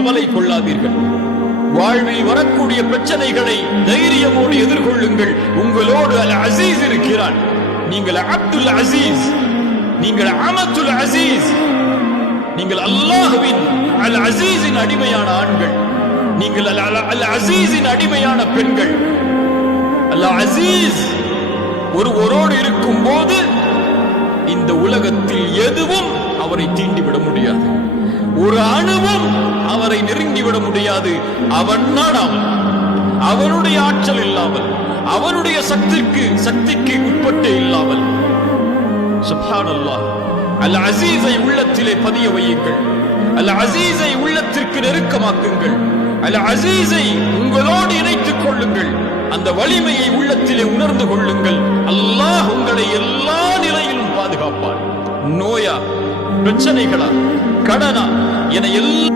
கவலை கொள்ளாதீர்கள். வாழ்வில் வரக்கூடிய பிரச்சனைகளை தைரியமோடு எதிர்கொள்ளுங்கள். உங்களோடு அல் அசீஸ் இருக்கிறான். நீங்கள் அப்துல் அசீஸ், நீங்கள் அமத்துல் அசீஸ், நீங்கள் அல்லாஹ்வின் அல் அசீஸின் அடிமையான ஆண்கள், நீங்கள் அல் அசீஸின் அடிமையான பெண்கள். அல் அசீஸ் ஒருவரோடு இருக்கும் போது இந்த உலகத்தில் எதுவும் அவரை தீண்டிவிட முடியாது, ஒரு அணுவும் அவரை நெருங்கிவிட முடியாது. அவன் நாடாமல், அவனுடைய ஆற்றல் இல்லாமல், அவனுடைய சக்திக்கு உட்பட்டே இல்லாமல். சுப்ஹானல்லாஹ். அல் அசீஸை உள்ளத்திலே பதிய வையுங்கள். அல் அசீஸை உள்ளத்திற்கு நெருக்கமாக்குங்கள். அல் அசீஸை உங்களோடு இணைத்துக் கொள்ளுங்கள். அந்த வலிமையை உள்ளத்திலே உணர்ந்து கொள்ளுங்கள். அல்லாஹ் உங்களை எல்லா நிலையிலும் பாதுகாப்பார். நோயா, பிரச்சனைகளா, கடனா என எல்லா